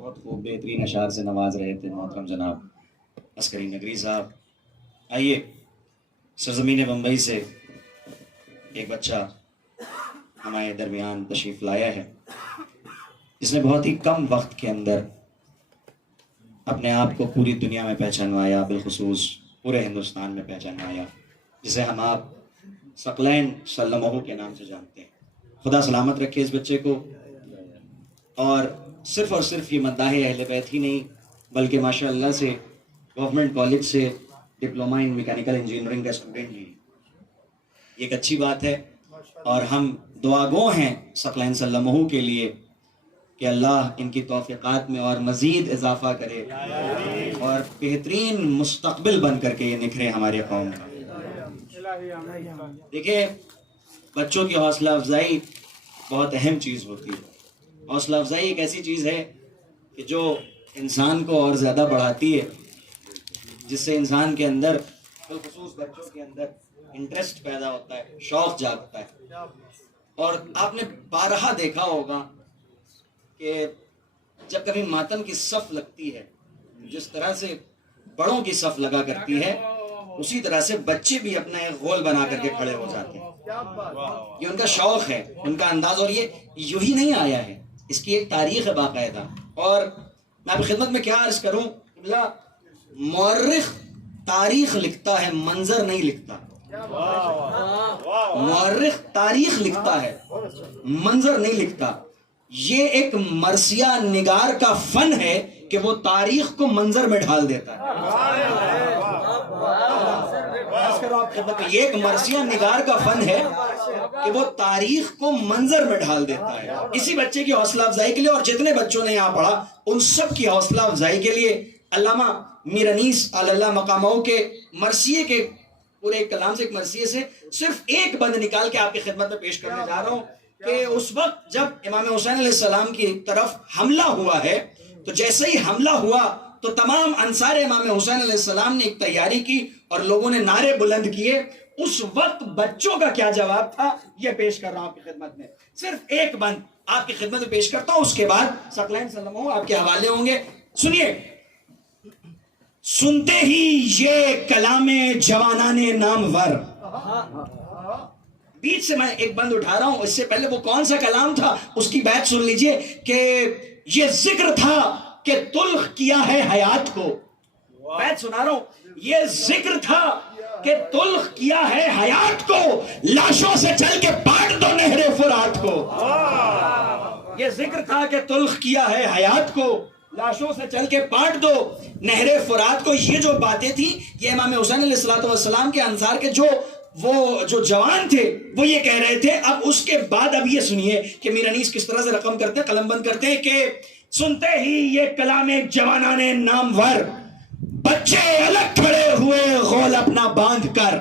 بہت خوب بہترین اشعار سے نواز رہے تھے محترم جناب عسکری نگری صاحب. آئیے سرزمین بمبئی سے ایک بچہ ہمارے درمیان تشریف لایا ہے جس نے بہت ہی کم وقت کے اندر اپنے آپ کو پوری دنیا میں پہچانوایا، بالخصوص پورے ہندوستان میں پہچانوایا، جسے ہم آپ ثقلین سلمہ کے نام سے جانتے ہیں. خدا سلامت رکھے اس بچے کو، اور صرف یہ مداح اہل بیت ہی نہیں بلکہ ماشاء اللہ سے گورنمنٹ کالج سے ڈپلومہ ان میکینیکل انجینئرنگ کا اسٹوڈنٹ بھی. یہ ایک اچھی بات ہے، اور ہم دعا گو ہیں ثقلین سلمہ کے لیے کہ اللہ ان کی توفیقات میں اور مزید اضافہ کرے اور بہترین مستقبل بن کر کے یہ نکھرے ہمارے قوم کا. دیکھیں، بچوں کی حوصلہ افزائی بہت اہم چیز ہوتی ہے. حوصلہ افزائی ایک ایسی چیز ہے کہ جو انسان کو اور زیادہ بڑھاتی ہے، جس سے انسان کے اندر، بالخصوص بچوں کے اندر انٹرسٹ پیدا ہوتا ہے، شوق جاگتا ہے. اور آپ نے بارہا دیکھا ہوگا کہ جب کبھی ماتم کی صف لگتی ہے، جس طرح سے بڑوں کی صف لگا کرتی ہے، اسی طرح سے بچے بھی اپنا ایک غول بنا کر کے کھڑے ہو جاتے ہیں. یہ ان کا شوق ہے، ان کا انداز، اور یہ یوں ہی نہیں آیا ہے، اس کی ایک تاریخ ہے باقاعدہ. اور میں آپ کی خدمت میں کیا عرض کروں، مورخ تاریخ لکھتا ہے، منظر نہیں لکھتا. مورخ تاریخ لکھتا ہے، منظر نہیں لکھتا. یہ ایک مرثیہ نگار کا فن ہے کہ وہ تاریخ کو منظر میں ڈھال دیتا ہے. یہ ایک مرثیہ نگار کا فن ہے کہ وہ تاریخ کو منظر میں ڈھال دیتا ہے. اسی بچے کی حوصلہ افزائی کے لیے، اور جتنے بچوں نے یہاں پڑھا ان سب کی حوصلہ افزائی کے لیے علامہ میر انیس اللہ مقامہ کے مرثیے کے پورے ایک کلام سے، ایک مرثیے سے صرف ایک بند نکال کے آپ کی خدمت میں پیش کرنے جا رہا ہوں کہ اس وقت جب امام حسین علیہ السلام کی طرف حملہ ہوا ہے، تو جیسے ہی حملہ ہوا تو تمام انصار امام حسین علیہ السلام نے ایک تیاری کی اور لوگوں نے نعرے بلند کیے. اس وقت بچوں کا کیا جواب تھا، یہ پیش کر رہا ہوں آپ کی خدمت میں. صرف ایک بند آپ کی خدمت میں پیش کرتا ہوں، اس کے بعد ثقلین سلمہ آپ کے حوالے ہوں گے. سنیے. سنتے ہی یہ کلام جوانان نامور، بیچ سے میں ایک بند اٹھا رہا ہوں، اس سے پہلے وہ کون سا کلام تھا اس کی بیت سن لیجئے کہ یہ ذکر تھا کہ تلخ کیا ہے حیات کو. بیت سنا رہا ہوں، یہ ذکر تھا کہ تلخ کیا ہے حیات کو، لاشوں سے چل کے پاٹ دو نہر فرات کو. یہ ذکر تھا کہ تلخ کیا ہے حیات کو، لاشوں سے چل کے پاٹ دو نہر فرات کو. یہ جو باتیں تھیں یہ امام حسین علیہ السلام کے انصار کے جو جوان تھے وہ یہ کہہ رہے تھے. اب اس کے بعد اب یہ سنیے کہ میر انیس کس طرح سے رقم کرتے ہیں، قلم بند کرتے ہیں کہ سنتے ہی یہ کلام جوانان نامور، بچے الگ کھڑے ہوئے غول اپنا باندھ کر.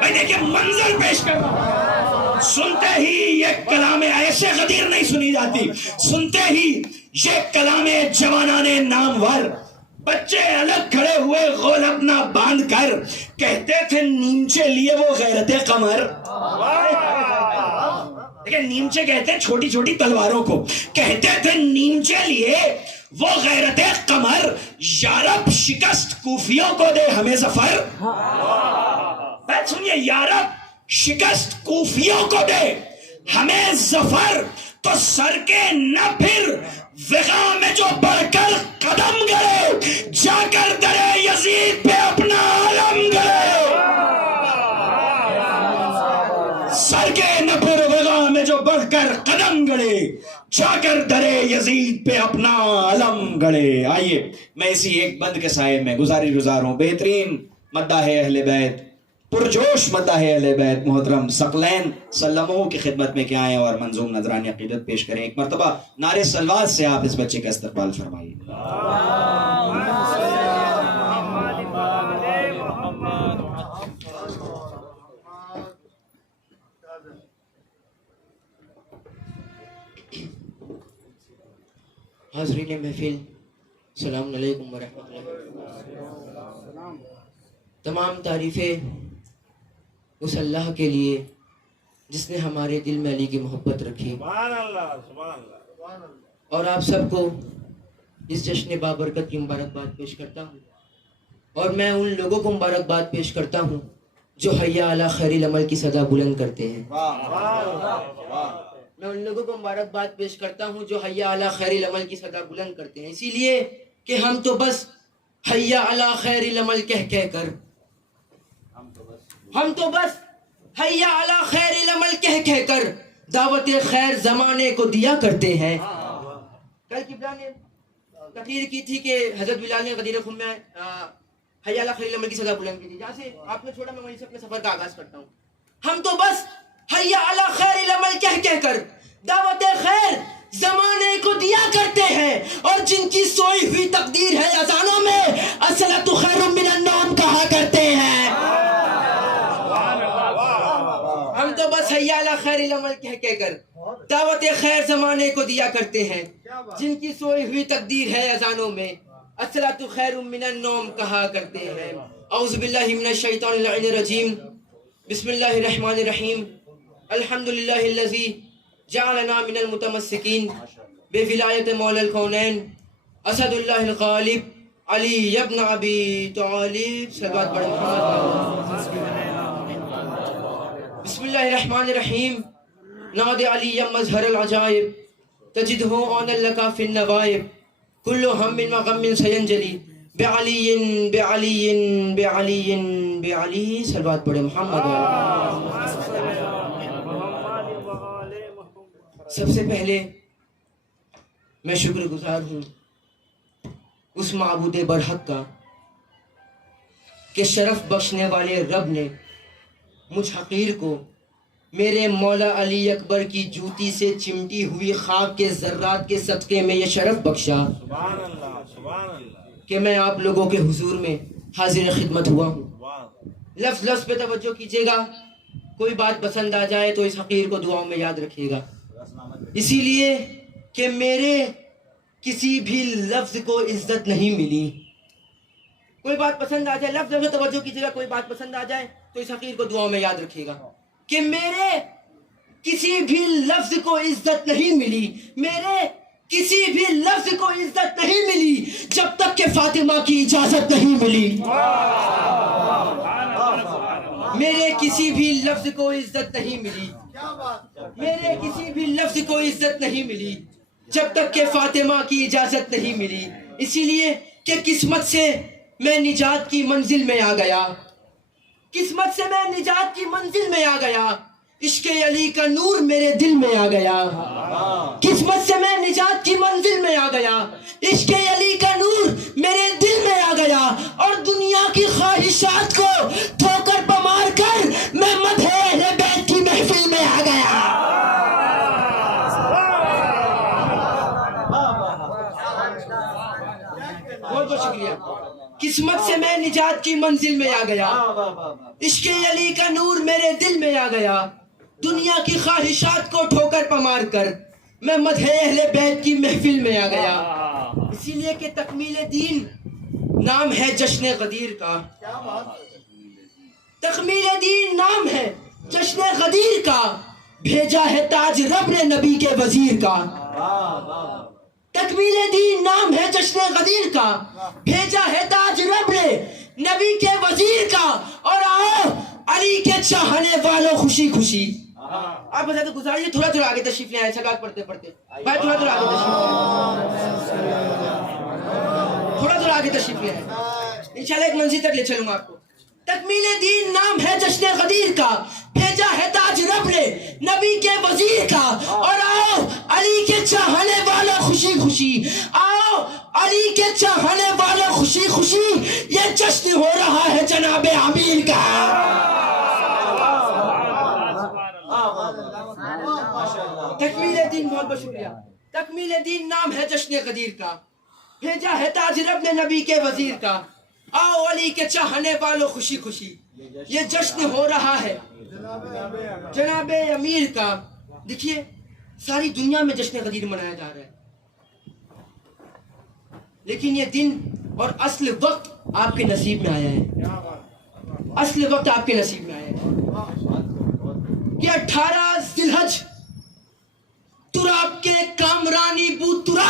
بھائی دیکھیں منظر پیش کر رہا ہوں. سنتے ہی یہ کلام، ایسے غدیر نہیں سنی جاتی. سنتے ہی یہ کلام جوانان نامور، بچے الگ کھڑے ہوئے غول اپنا باندھ کر، کہتے تھے نیمچے لیے وہ غیرت قمر. دیکھیں نیمچے کہتے ہیں چھوٹی چھوٹی تلواروں کو، کہتے تھے نیمچے لیے وہ غیرت قمر، یارب شکست کوفیوں کو دے ہمیں ظفر. بات سنیے، یارب شکست کوفیوں کو دے ہمیں ظفر، تو سر کے نہ پھر وغا میں جو بڑھ کر قدم گڑے، جا کر درے یزید پہ اپنا علم گڑے. سر کے نہ پھر وغا میں جو بڑھ کر قدم گڑے، جا کر درے یزید پہ اپنا علم گڑے. آئیے میں اسی ایک بند کے سائے میں گزارش گزار ہوں بہترین مداح اہل بیت، پرجوش مداح اہل بیت محترم ثقلین سلمہ کی خدمت میں کیا آئیں اور منظوم نذرانی عقیدت پیش کریں. ایک مرتبہ نعرے صلوات سے آپ اس بچے کا استقبال فرمائیے. حاضرین محفل، السلام علیکم ورحمۃ اللہ. تمام تعریفیں اس اللہ کے لیے جس نے ہمارے دل میں علی کی محبت رکھی. اور آپ سب کو اس جشن بابرکت کی مبارکباد پیش کرتا ہوں، اور میں ان لوگوں کو مبارکباد پیش کرتا ہوں جو حیا علی خیر العمل کی صدا بلند کرتے ہیں۔ میں ان لوگوں کو مبارکباد پیش کرتا ہوں جو حیا علی خیر العمل کی صدا بلند کرتے ہیں، اسی لیے کہ ہم تو بس حیا علی خیر العمل کہہ کر حیا علی خیر العمل کہہ کر دعوت خیر زمانے کو دیا کرتے ہیں۔ کل قبلہ نے تقریر کی تھی کہ حضرت بلال نے غدیر خم میں حیا علی خیر العمل کی صدا بلند کی تھی، جہاں سے آپ نے چھوڑا میں وہیں سے اپنے سفر کا آغاز کرتا ہوں۔ ہم تو بس حیا علی خیر العمل کہہ کر دعوت خیر زمانے کو دیا کرتے ہیں، اور جن کی سوئی ہوئی تقدیر ہے اذانوں میں الصلاۃ خیر من النوم کہا کرتے ہیں۔ ہم تو بس حیا علی خیر العمل کہہ کر دعوت خیر زمانے کو دیا کرتے ہیں، جن کی سوئی ہوئی تقدیر ہے اذانوں میں الصلاۃ خیر من النوم کہا کرتے ہیں۔ اعوذ باللہ من الشیطان اللعین الرجیم، بسم اللہ الرحمن الرحیم، الحمد للہ الذی جعلنا من المتمسکین بولایت مولا الکونین اسد اللہ الغالب علی ابن ابی طالب، صلوات پڑھیں محمد۔ بسم اللہ الرحمن الرحیم، ناد علی مظہر العجائب تجدہ عونا لک فی النوائب، کل ہم و غم سینجلی بعلی بعلی بعلی بعلی، صلوات پڑھیں محمد۔ سب سے پہلے میں شکر گزار ہوں اس معبود برحق کا کہ شرف بخشنے والے رب نے مجھ حقیر کو میرے مولا علی اکبر کی جوتی سے چمٹی ہوئی خاک کے ذرات کے صدقے میں یہ شرف بخشا کہ میں آپ لوگوں کے حضور میں حاضر خدمت ہوا ہوں۔ لفظ لفظ پہ توجہ کیجیے گا، کوئی بات پسند آ جائے تو اس حقیر کو دعاؤں میں یاد رکھیے گا، اسی لیے کہ میرے کسی بھی لفظ کو عزت نہیں ملی۔ کوئی بات پسند آ جائے، لفظ لفظ توجہ کیجیے گا، کوئی بات پسند آ جائے تو اس حقیر کو دعاؤں میں یاد رکھیے گا کہ میرے کسی بھی لفظ کو عزت نہیں ملی، میرے کسی بھی لفظ کو عزت نہیں ملی جب تک کہ فاطمہ کی اجازت نہیں ملی۔ میرے کسی بھی لفظ کو عزت نہیں ملی، میرے کسی بھی لفظ کو عزت نہیں ملی جب تک کہ فاطمہ کی اجازت نہیں ملی، اسی لیے کہ قسمت سے میں نجات کی منزل میں آ گیا، قسمت سے میں نجات کی منزل میں آ گیا، عشق علی کا نور میرے دل میں آ گیا، قسمت سے میں نجات کی منزل میں آ گیا، عشق علی کا نور میرے دل میں آ گیا، اور دنیا کی خواہشات کو ٹھوکر پمار کر میں مدح اہل بیت کی محفل میں آ گیا۔ بہت بہت شکریہ۔ قسمت سے میں نجات کی منزل میں آ گیا، عشق علی کا نور میرے دل میں آ گیا، دنیا کی خواہشات کو ٹھوکر پمار کر میں مدح اہل بیت کی محفل میں آ گیا، اسی لیے کہ تکمیل دین نام ہے جشن غدیر کا، تکمیل دین نام ہے جشن غدیر کا، بھیجا ہے تاج رب نے نبی کے وزیر کا، تکمیل دین نام ہے جشن غدیر کا، بھیجا ہے تاج رب نے نبی کے وزیر کا، اور آؤ علی کے چاہنے والوں خوشی خوشی۔ آپ بتائیں گزاریے تھوڑا تھوڑا آگے تشریف لے آئے، سگاگ پڑھتے پڑھتے بھائی تھوڑا تھوڑا آگے تشریف لے آئے، انشاءاللہ ایک منزل تک لے چلوں گا آپ کو۔ تکمیل دین نام ہے جشن غدیر کا، بھیجا ہے تاج رب نے نبی کے وزیر کا، اور آؤ علی کے چاہنے والوں خوشی خوشی، آؤ علی کے چاہنے والوں خوشی خوشی، یہ جشن ہو رہا ہے جناب امیر کا۔ تکمیل دین، بہت بہت شکریہ۔ تکمیل دین نام ہے جشن غدیر کا، بھیجا ہے تاج رب نے نبی کے وزیر کا، آؤ علی کے چاہنے والوں خوشی خوشی، یہ جشن ہو رہا ہے جناب امیر کا۔ دیکھیے ساری دنیا میں جشن غدیر منایا جا رہا ہے، لیکن یہ دن اور اصل وقت آپ کے نصیب میں آیا ہے، اصل وقت آپ کے نصیب میں آیا ہے کہ 18 ذی الحج تراب کے کامرانی بو تراب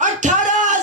18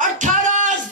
18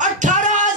18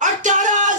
18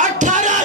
18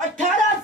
18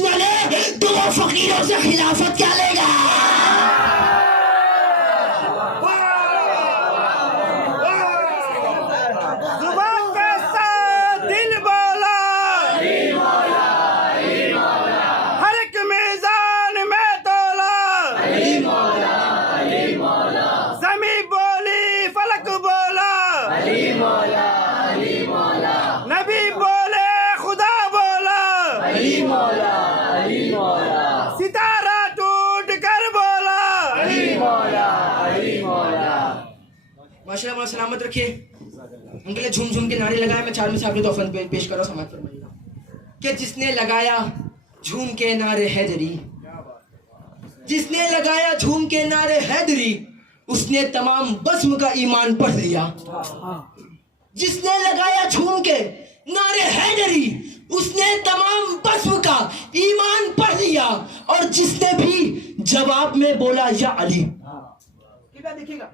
کچھ نہ لے تو وہ فقیروں سے خلافت کیا لے گا؟ زبان کے ساتھ دل بولا، ہر ایک میزان میں تولا، زمین بولی فلک بولا، نبی بولے خدا بولا، ستارہ ٹوٹ کر بولا۔ ماشاء اللہ سلامت رکھیے، انگلے جھوم جھوم کے نعرے لگائے۔ میں 4 مسافر توفن پیش کر رہا ہوں، سماعت فرمائیے کہ جس نے لگایا جھوم کے نعرے حیدری، جس نے لگایا جھوم کے نعرے حیدری، اس نے تمام بزم کا ایمان پڑھ لیا۔ جس نے لگایا جھوم کے نعرے حیدری، اس نے تمام بزم کا ایمان پڑھ لیا، اور جس نے بھی جواب میں بولا یا علی، دیکھیے گا،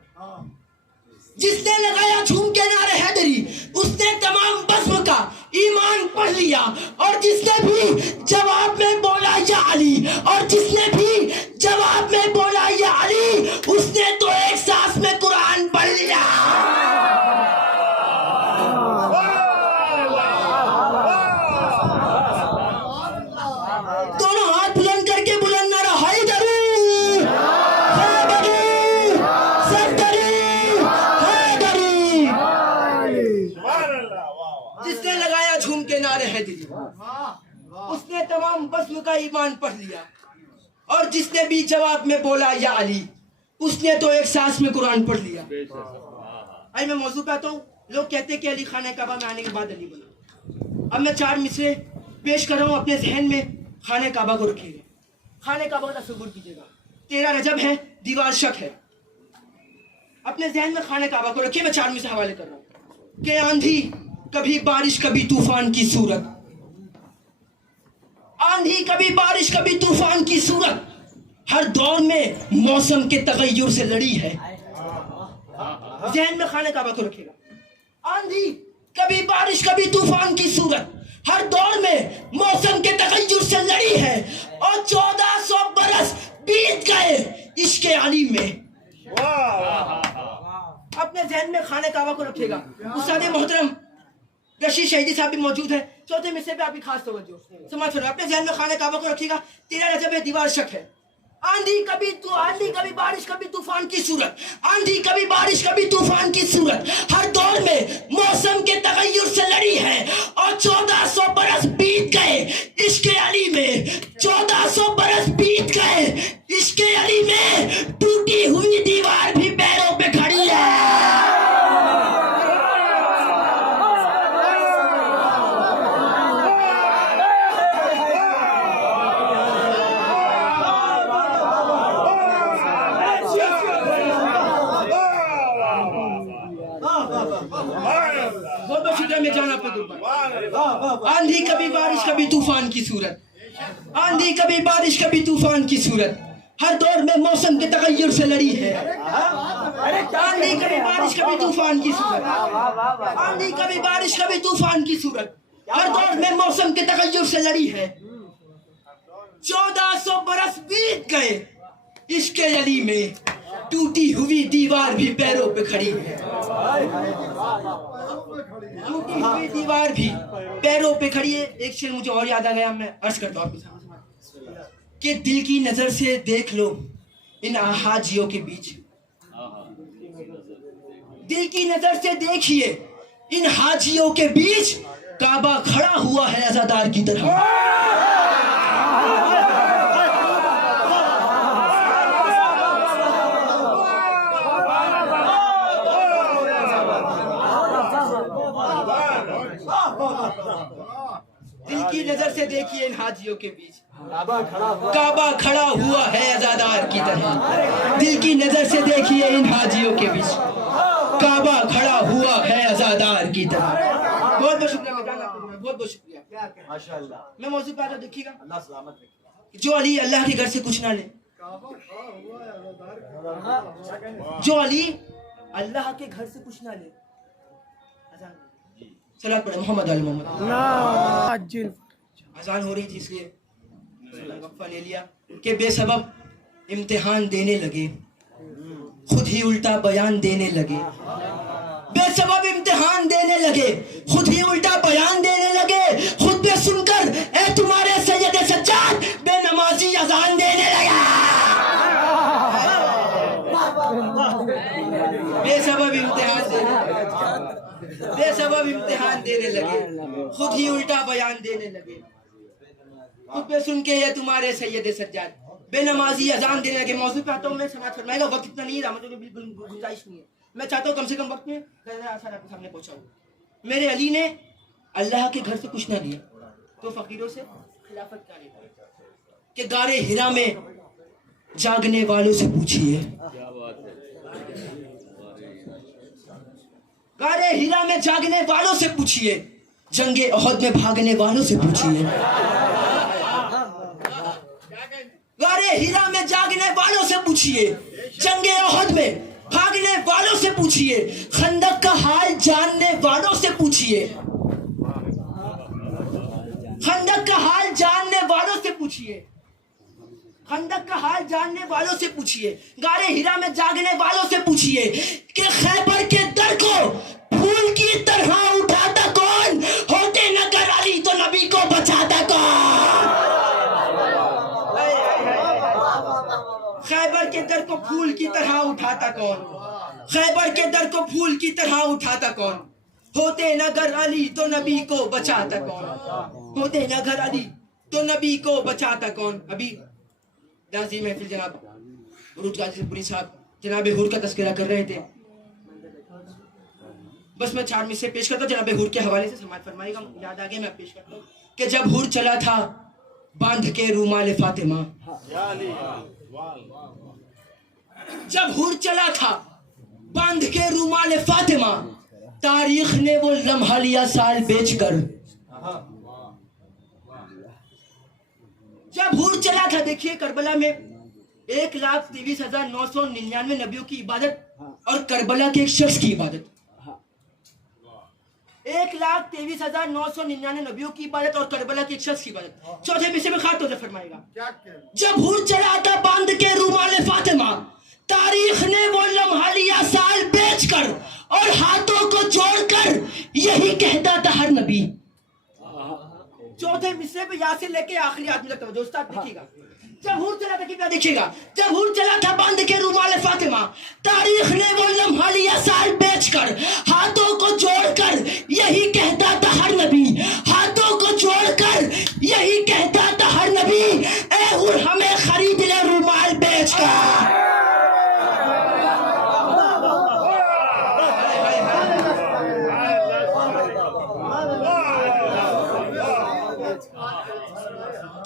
جس نے لگایا جھوم کے نعرے حیدری، اس نے تمام بزم کا ایمان پڑھ لیا، اور جس نے بھی جواب میں بولا یا علی، اور جس نے بھی جواب میں بولا یا علی، اس نے تو ایک سانس میں قرآن پڑھ لیا۔ دونوں ہاتھ بلند کر کے بلند نعرہ حیدری، حیدری، سردری، حیدری۔ جس نے لگایا جھوم کے نعرے حیدری، اس نے تمام بزم کا ایمان پڑھ لیا، اور جس نے بھی جواب میں بولا یا علی، اس نے تو ایک سانس میں قرآن پڑھ لیا۔ آئیے میں موضوع پہ آتا ہوں۔ لوگ کہتے ہیں کہ علی خانہ کعبہ میں آنے کے بعد علی بنا۔ اب میں 4 مصرے پیش کر رہا ہوں، اپنے ذہن میں خانہ کعبہ کو رکھیے گا، خانہ کعبہ کا تصور کیجیے گا۔ 13 رجب ہے، دیوار شک ہے، اپنے ذہن میں خانہ کعبہ کو رکھیے۔ میں 4 مصرے حوالے کر رہا ہوں کہ آندھی کبھی بارش کبھی طوفان کی صورت، آندھی کبھی بارش کبھی طوفان کی صورت، ہر دور میں موسم کے تغیر سے لڑی ہے۔ ذہن میں خانہ کعبہ کو رکھے گا۔ آندھی کبھی بارش کبھی طوفان کی صورت، ہر دور میں موسم کے تغیر سے لڑی ہے، اور 1400 برس بیت گئے عشق علی میں۔ اپنے ذہن میں خانہ کعبہ کو رکھے گا۔ استاد محترم رشید شہیدی صاحب بھی موجود ہے، 4تھے مصرے پہ آپ کی خاص توجہ سماعت فرمائیں۔ اپنے ذہن میں خانہ کعبہ کو رکھیے گا۔ 13 رجب ہے، دیوار شک ہے، آندھی کبھی بارش کبھی طوفان کی صورت، آندھی کبھی بارش کبھی طوفان کی صورت، ہر دور میں موسم کے تغیر سے لڑی ہے، اور 1400 برس بیت گئے عشق علی میں۔ 1400 برس بیت گئے عشق علی میں، ٹوٹی ہوئی دیوار بھی پیروں پہ کھڑی ہے۔ آندھی کبھی بارش کبھی طوفان کی صورت، آندھی کبھی بارش کبھی طوفان کی صورت، ہر دور میں موسم کے تغیر سے لڑی ہے۔ آندھی کبھی بارش کبھی طوفان کی صورت، آندھی کبھی بارش کبھی طوفان کی صورت، ہر دور میں موسم کے تغیر سے لڑی ہے۔ 1400 برس بیت گئے عشق علی میں، ٹوٹی ہوئی دیوار بھی پیروں پہ کھڑی ہے۔ ٹوٹی ہوئی دیوار بھی پیروں پہ کھڑی ہے۔ ایک شعر مجھے اور یاد آ گیا، میں عرض کرتا ہوں آپ کے سامنے کہ دل کی نظر سے دیکھ لو ان حاجیوں کے بیچ، دل کی نظر سے دیکھیے ان حاجیوں کے بیچ، کعبہ کھڑا ہوا ہے عزادار کی طرح۔ دل کی نظر سے دیکھیے ان حاجیوں کے بیچ، کعبہ کھڑا ہوا ہے عزادار کی طرح۔ دل کی نظر سے دیکھیے ان حاجیوں کے بیچ، کعبہ کھڑا ہوا ہے عزادار کی طرح۔ بہت بہت شکریہ، بہت بہت شکریہ۔ میں موضوع پہ آتا، دیکھیے گا، جو علی اللہ کے گھر سے کچھ نہ لے، جو علی اللہ کے گھر سے کچھ نہ لے، صلاۃ پڑھیں محمد علی محمد۔ اذان ہو رہی تھی اس لیے وقفہ لے لیا کہ بے سبب امتحان دینے لگے خود ہی الٹا بیان دینے لگے بے سبب امتحان دینے لگے خود ہی الٹا بیان دینے لگے خطبے سن کر اے تمہارے سید سجاد بے نمازی اذان دینے لگا بے سبب امتحان دینے لگے خود ہی الٹا بیان دینے لگے خطبے سن کے یہ تمہارے سید سجاد بے نمازی اذان دینے لگے. موضوع پہ آتا ہوں میں, سماعت فرمائے گا. وقت اتنا نہیں رہا, مجھے بالکل گنجائش نہیں ہے. میں چاہتا ہوں کم سے کم وقت میں آسان آپ کے سامنے پہنچاؤں. میرے علی نے اللہ کے گھر سے کچھ نہ لیا تو فقیروں سے خلافت کا لیا کہ غار ہرا میں جاگنے والوں سے پوچھئے, غار ہرا میں جاگنے والوں سے پوچھئے, جنگ احد میں بھاگنے والوں سے پوچھئے, غار ہرا میں جاگنے والوں سے پوچھئے, جنگ احد میں بھاگنے والوں سے پوچھئے, خندق کا حال جاننے والوں سے پوچھئے, خندق کا حال جاننے والوں سے پوچھئے, خندق کا حال جاننے والوں سے پوچھئے, غار ہرا میں جاگنے والوں سے پوچھئے کہ خیبر کے در کو پھول کی طرح اٹھاتا کون, ہوتے نہ گر علی تو نبی کو بچاتا کون. خیبر کے در کو پھول کی طرح اٹھاتا کون, خیبر کے در کو پھول کی طرح اٹھاتا کون, ہوتے نہ گر علی تو نبی کو بچاتا کون, ہوتے نہ گر علی تو نبی کو بچاتا کون. ابھی ناظرین محفل جناب عروج غازی پوری صاحب جناب حور کا تذکرہ کر رہے تھے, بس میں 4 منٹ سے پیش کرتا ہوں, جناب حور کے حوالے سے سماعت فرمائے گا. یاد آگے میں پیش کرتا ہوں کہ جب حور چلا تھا باندھ کے رومال فاطمہ, جب حور چلا تھا باندھ کے رومال فاطمہ, تاریخ نے وہ لمحہ لیا سال بیچ کر. جب حور چلا تھا, دیکھیے کربلا میں 1,23,999 نبیوں کی عبادت اور کربلا کے ایک شخص کی عبادت, 1,23,999 نبیوں کی عبادت اور کربلا کے ایک شخص کی عبادت. چوتھے حصے میں خاص طور سے فرمائے گا, جب حور چلا تھا باندھ کے رومال فاطمہ, تاریخ نے وہ لمحہ لیا سال بیچ کر اور ہاتھوں کو جوڑ کر یہی کہتا تھا ہر نبی. چوتھے مصرے پہ یہاں سے لے کے آخری آدمی تک توجہ استاد دیکھیے گا. جب حور چلا تھا, کیا دیکھیے گا, جب حور چلا تھا باندھ کے رومال فاطمہ, تاریخ نے وہ لمحہ لیا سال بیچ کر, ہاتھوں کو جوڑ کر یہی کہتا تھا ہر نبی, ہاتھوں کو جوڑ کر یہی کہتا تھا ہر نبی, اے حور ہمیں خرید لے رومال بیچ کر.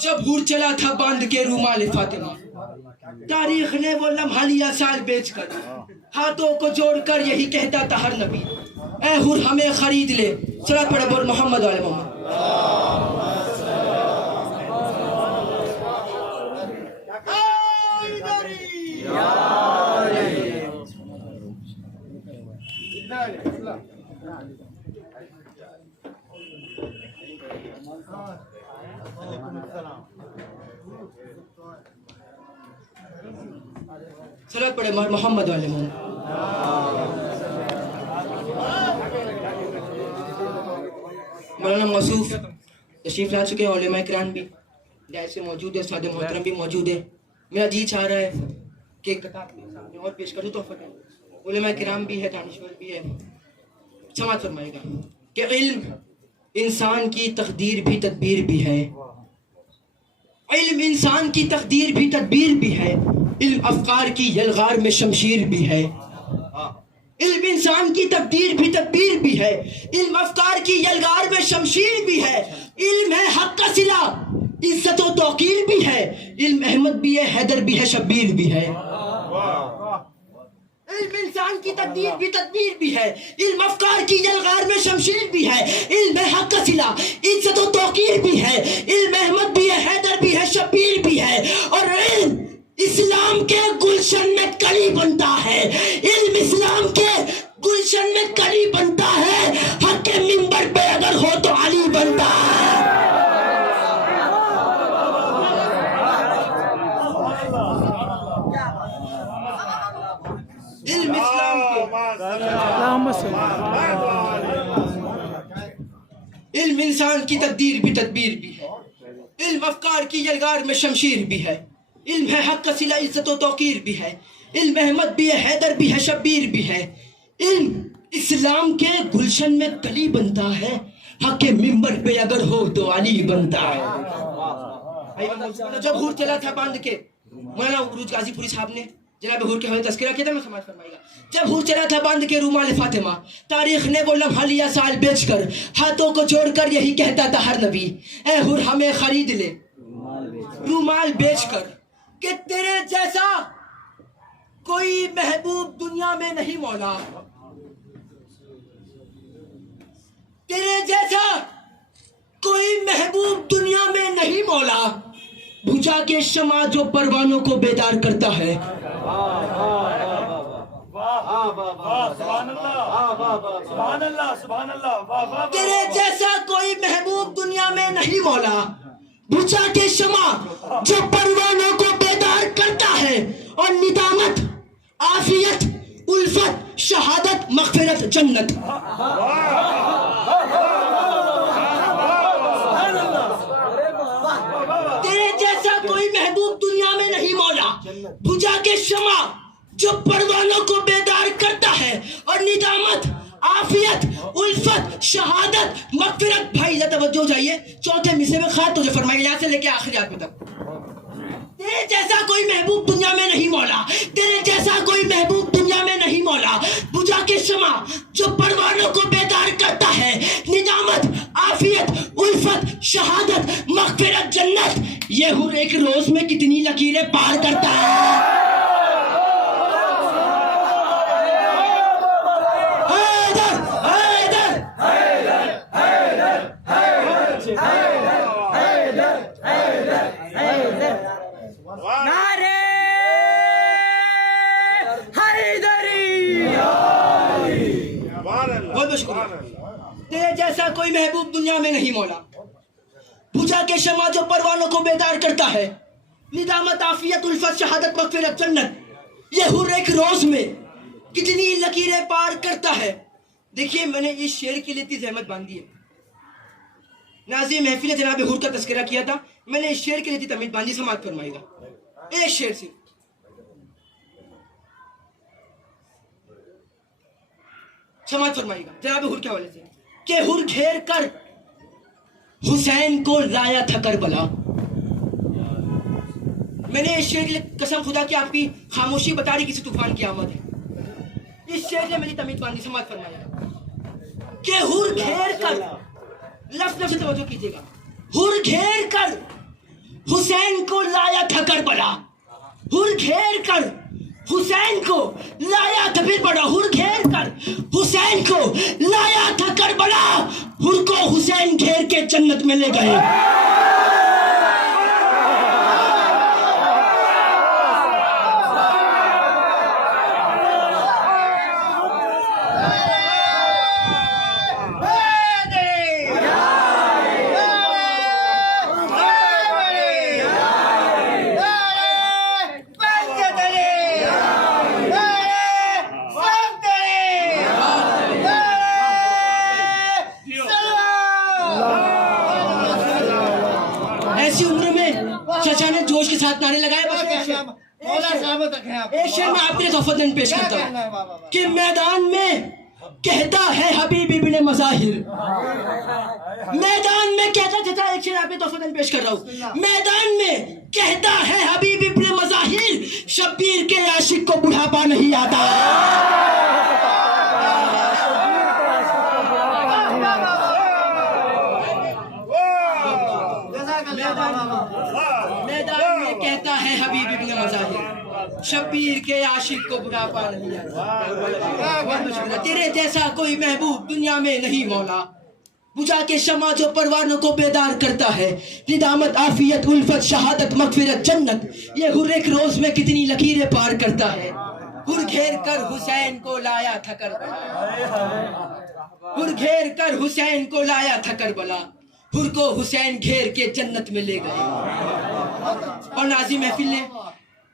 جب حور چلا تھا باندھ کے رومال فاطمہ, تاریخ نے وہ لمحہ لیا سال بیچ کر, ہاتھوں کو جوڑ کر یہی کہتا تھا ہر نبی, اے حور ہمیں خرید لے. صلوات پڑھو بول محمد علی محمد. صلوات پڑھے محمد والے محمد. مولانا موصوف تشریف لا چکے ہیں, علماء کرام بھی جائز سے موجود ہے, سادہ محترم بھی موجود ہے. میرا جی چاہ رہا ہے کہ ایک کتاب سامنے اور پیش کروں تو فقط علماء کرام بھی ہے, دانشور بھی ہے. سماعت فرمائے گا کہ علم انسان کی تقدیر بھی تدبیر بھی ہے, علم انسان کی تقدیر بھی تدبیر بھی ہے, علم افکار کی یلغار میں شمشیر بھی ہے, علم انسان کی تقدیر بھی تدبیر بھی ہے, علم افکار کی یلغار میں شمشیر بھی ہے, علم ہے حق کا صلہ عزت و توقیر بھی ہے, علم احمد بھی ہے حیدر بھی ہے شبیر بھی ہے. علم انسان کی تقدیر بھی تدبیر بھی ہے, علم افکار کی یلغار میں شمشیر بھی ہے, علم حق کا صلہ عزت و توقیر بھی ہے, علم احمد بھی ہے حیدر بھی ہے شبیر بھی ہے, اور علم اسلام کے گلشن میں کلی بنتا ہے, علم اسلام کے گلشن میں کلی بنتا ہے, حق کے منبر پہ اگر ہو تو علی بنتا ہے. علم انسان کی تقدیر بھی تدبیر بھی ہے، علم افکار کی یلغار میں شمشیر بھی ہے، علم ہے حق کا صلہ عزت و توقیر بھی ہے، علم احمد بھی ہے، حیدر بھی ہے، شبیر بھی ہے، علم اسلام کے گلشن میں کلی بنتا ہے، حق کے ممبر پہ اگر ہو تو علی بنتا ہے۔ جب حور چلا تھا باندھ کے، مولانا عروج غازی پوری صاحب نے جناب حور کے ہوئے تذکرہ کیا تھا، میں سماعت فرمائے گا۔ جب حور چلا تھا باندھ کے رومال فاطمہ، تاریخ نے وہ لمحہ لیا سال بیچ کر، ہاتھوں کو جوڑ کر یہی کہتا تھا ہر نبی، اے حور ہمیں خرید لے رومال بیچ کر، کہ تیرے جیسا کوئی محبوب دنیا میں نہیں مولا، تیرے جیسا کوئی محبوب دنیا میں نہیں مولا، بجھا کے شمع جو پروانوں کو بیدار کرتا ہے، تیرے جیسا کوئی محبوب دنیا میں نہیں مولا، بجھا کے شمع جو پروانوں کو بیدار کرتا ہے، اور ندامت، عافیت، الفت، شہادت، مغفرت، جنت۔ تیرے جیسا کوئی محبوب دنیا میں نہیں مولا، بجھا کے شمع جو پروانوں کو بیدار کرتا ہے، اور ندامت، عافیت، الفت، شہادت، مغفرت۔ بھائی ذرا توجہ جائیے، چوتھے مصرے میں خاص توجہ فرمائیے، یہاں سے لے کے آخری آدمی تک۔ تیرے جیسا کوئی محبوب دنیا میں نہیں مولا، تیرے جیسا کوئی محبوب دنیا میں نہیں مولا، بجھا کے شمع جو پروانوں کو بیدار کرتا ہے، ندامت، عافیت، الفت، شہادت، مغفرت، جنت۔ یہ حور ایک روز میں کتنی لکیریں پار کرتا ہے۔ تیرے جیسا کوئی محبوب دنیا میں نہیں مولا، بجھا کے شمع جو پروانوں کو بیدار کرتا ہے، ندامت، عافیت، الفت، شہادت، مغفرت، جنت۔ یہ حور ایک روز میں کتنی لکیریں پار کرتا ہے۔ دیکھیے میں نے اس شعر کے لیے اتنی زحمت باندھی ہے، ناظرین محفل نے جناب حور کا تذکرہ کیا تھا، میں نے اس شعر کے لیے اتنی تمیز باندھی، سماعت فرمائے گا ایک شعر سے۔ سماعت فرمائے گا جناب حور کے حوالے سے، کہ حور گھیر کر حسین کو لایا تھا کربلا۔ میں نے اس شعر کے لیے قسم خدا کی آپ کی خاموشی بتا رہی کسی طوفان کی آمد ہے، اس شعر نے میری تمیز باندھی، سماعت فرمایا کہ حور گھیر کر، لفظ لفظ سے توجہ کیجیے گا، حور گھیر کر حسین کو لایا تھا کربلا، حور گھیر کر حسین کو لایا تھا، پھر پڑھا، حور گھیر کر حسین کو لایا تھا کربلا، حور کو حسین گھیر کے جنت میں لے گئے۔ ایسی عمر میں چچا نے جوش کے ساتھ نعرے لگائے۔ ایک شعر میں آپ کے لیے تحفۃ پیش کرتا ہوں کہ میدان میں کہتا ہے حبیب ابن مظاہر، میدان میں کہتا، چچا ایک شعر آپ کے تحفۃ پیش کر رہا ہوں، میدان میں کہتا ہے حبیب ابن مظاہر، شبیر کے عاشق کو بڑھاپا نہیں آتا۔ میدان میں کہتا ہے حبیب ابن مظاہر، شبیر کے عاشق کو بڑھاپا نہیں آتا۔ تیرے جیسا کوئی محبوب دنیا میں نہیں مولا، بجھا کے شمع جو پروانوں کو بیدار کرتا ہے، ندامت، عافیت، الفت، شہادت، مغفرت، جنت۔ یہ حور ایک روز میں کتنی لکیریں پار کرتا ہے۔ حور گھیر کر حسین کو لایا تھا کربلا، حور گھیر کر حسین کو لایا تھا کربلا، حور کو حسین گھیر کے جنت میں لے گئے۔ اور ناظرین محفل نے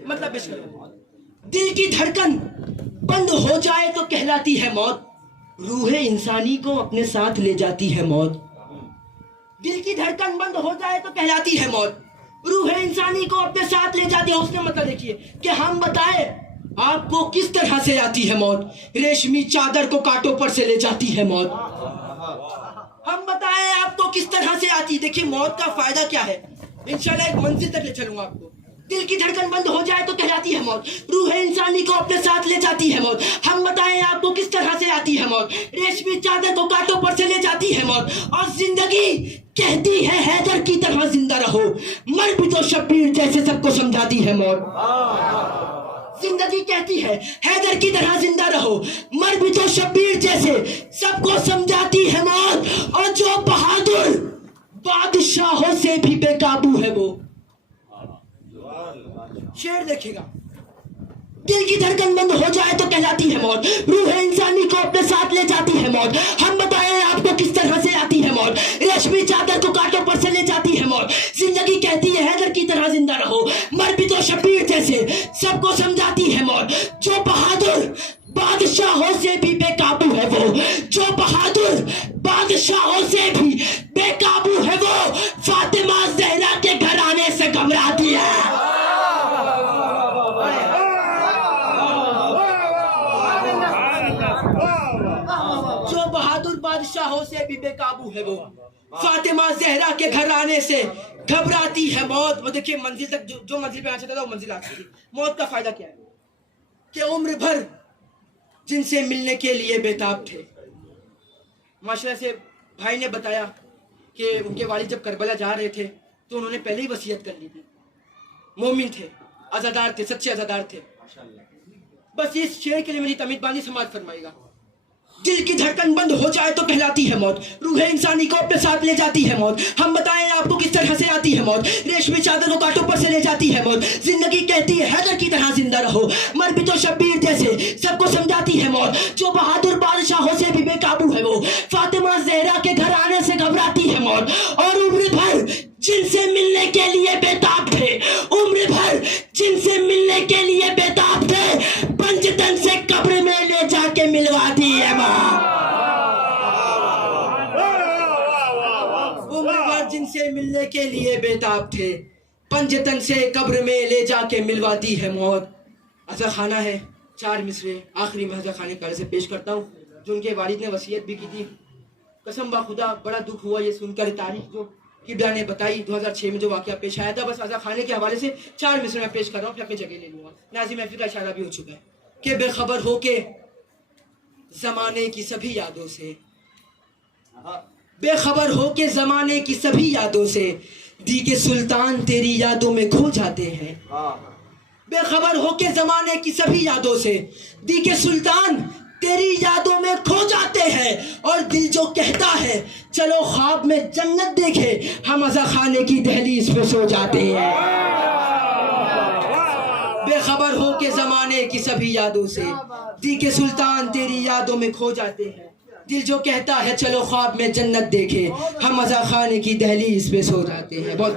مطلب اس کا دل کی دھڑکن بند ہو جائے تو کہلاتی ہے موت، روح انسانی کو اپنے ساتھ لے جاتی ہے موت۔ دل کی دھڑکن بند ہو جائے تو کہلاتی ہے موت، روح انسانی کو اپنے ساتھ لے جاتی ہے۔ اس نے مطلب دیکھیے کہ ہم بتائے آپ کو کس طرح سے آتی ہے موت، ریشمی چادر کو کانٹوں پر سے لے جاتی ہے موت۔ ہم بتائیں آپ کو کس طرح سے آتی ہے۔ دیکھیے موت کا فائدہ کیا ہے، انشاءاللہ ایک منزل تک لے چلوں گا آپ کو۔ دل کی دھڑکن بند ہو جائے تو کہلاتی ہے موت، روح انسانی کو اپنے ساتھ لے جاتی ہے موت۔ ہم بتائیں آپ کو کس طرح سے آتی ہے موت، ریشمی چادر کو کانٹوں پر سے لے جاتی ہے موت۔ اور زندگی کہتی ہے حیدر کی طرح زندہ رہو، مر بھی تو شبیر جیسے سب کو سمجھاتی ہے موت۔ زندگی کہتی ہے حیدر کی طرح زندہ رہو، مر بھی تو شبیر جیسے سب کو سمجھاتی ہے موت۔ اور جو بہادر بادشاہوں سے بھی بے قابو ہے وہ، شعر دیکھے گا، دل کی دھڑکن بند ہو جائے تو کہلاتی ہے موت، روح انسانی کو اپنے ساتھ لے جاتی ہے موت۔ ہم بتائیں آپ کو کس طرح سے آتی ہے موت، ریشمی چادر کو کانٹوں پر سے لے جاتی ہے موت۔ زندگی کہتی ہے حیدر کی طرح زندہ رہو، مر بھی تو شبیر جیسے سب کو سمجھاتی ہے موت۔ جو بہادر بادشاہوں سے بھی بے قابو ہے وہ، جو بہادر بادشاہوں سے بھی بے قابو ہے وہ، فاطمہ زہرا کے گھرانے سے گھبراتی ہے۔ جو بہادر بادشاہوں سے بھی بے قابو ہے وہ، فاطمہ زہرا کے گھر آنے سے گھبراتی ہے موت۔ وہ دیکھیے منزل تک جو منزل پہ آنا چاہتا تھا وہ منزل آ چکی۔ موت کا فائدہ کیا ہے کہ عمر بھر جن سے ملنے کے لیے بےتاب تھے۔ معاشرہ سے بھائی نے بتایا کہ ان کے والد جب کربلا جا رہے تھے تو انہوں نے پہلے ہی وصیت کر لی تھی، مومن تھے، عزادار تھے، سچے عزادار تھے۔ بس اس شعر کے لیے میری تمید بانی سماعت فرمائے گا۔ دل کی دھڑکن بند ہو جائے تو کہلاتی ہے موت، روح انسانی کو اپنے ساتھ لے جاتی ہے موت۔ ہم بتائیں آپ کو کس طرح سے آتی ہے موت، ریشمی چادر کو کانٹوں پر سے لے جاتی ہے موت۔ زندگی کہتی ہے حیدر کی طرح زندہ رہو، مر بھی تو شبیر جیسے سب کو سمجھاتی ہے موت۔ جو بہادر بادشاہوں سے بھی بے قابو ہے وہ، فاطمہ زہرا کے گھر آنے سے گھبراتی ہے موت۔ اور عمر بھر جن سے ملنے کے لیے بےتاب تھے، عمر بھر جن سے ملنے کے لیے بےتاب تھے، پنجتن سے قبر میں لے جا کے ملواتی ہے ماں۔ عمر بھر جن سے ملنے کے لیے بےتاب تھے، پنجتن سے قبر میں لے جا کے ملواتی ہے موت۔ عزا خانہ ہے، 4 مصرے آخری میں عزا خانے کالے سے پیش کرتا ہوں جو ان کے والد نے وصیت بھی کی تھی۔ قسم با خدا بڑا دکھ ہوا یہ سن کر، تاریخ جو قبلہ نے بتائی 2006 میں جو واقعہ پیش آیا تھا۔ بس عزا خانے کے حوالے سے 4 مصرے میں پیش کر رہا ہوں، پھر اپنی جگہ لے لوں گا۔ ناظم محفل کا اشارہ بھی ہو چکا ہے کہ بے خبر ہو کے زمانے کی سبھی یادوں سے، بے خبر ہو کے زمانے کی سبھی یادوں سے، دی کے سلطان تیری یادوں میں کھو جاتے ہیں۔ بے خبر ہو کے زمانے کی سبھی یادوں سے، دی کے سلطان تیری یادوں میں کھو جاتے ہیں۔ اور دل جو کہتا ہے چلو خواب میں جنت دیکھے، ہم عزا خانے کی دہلیز پہ سو جاتے ہیں۔ بے خبر ہو کے زمانے کی سبھی یادوں سے، دی کے سلطان تیری یادوں میں کھو جاتے ہیں۔ دل جو کہتا ہے چلو خواب میں جنت دیکھے، ہم عزا خانے کی دہلیز پہ سو جاتے ہیں۔ بہت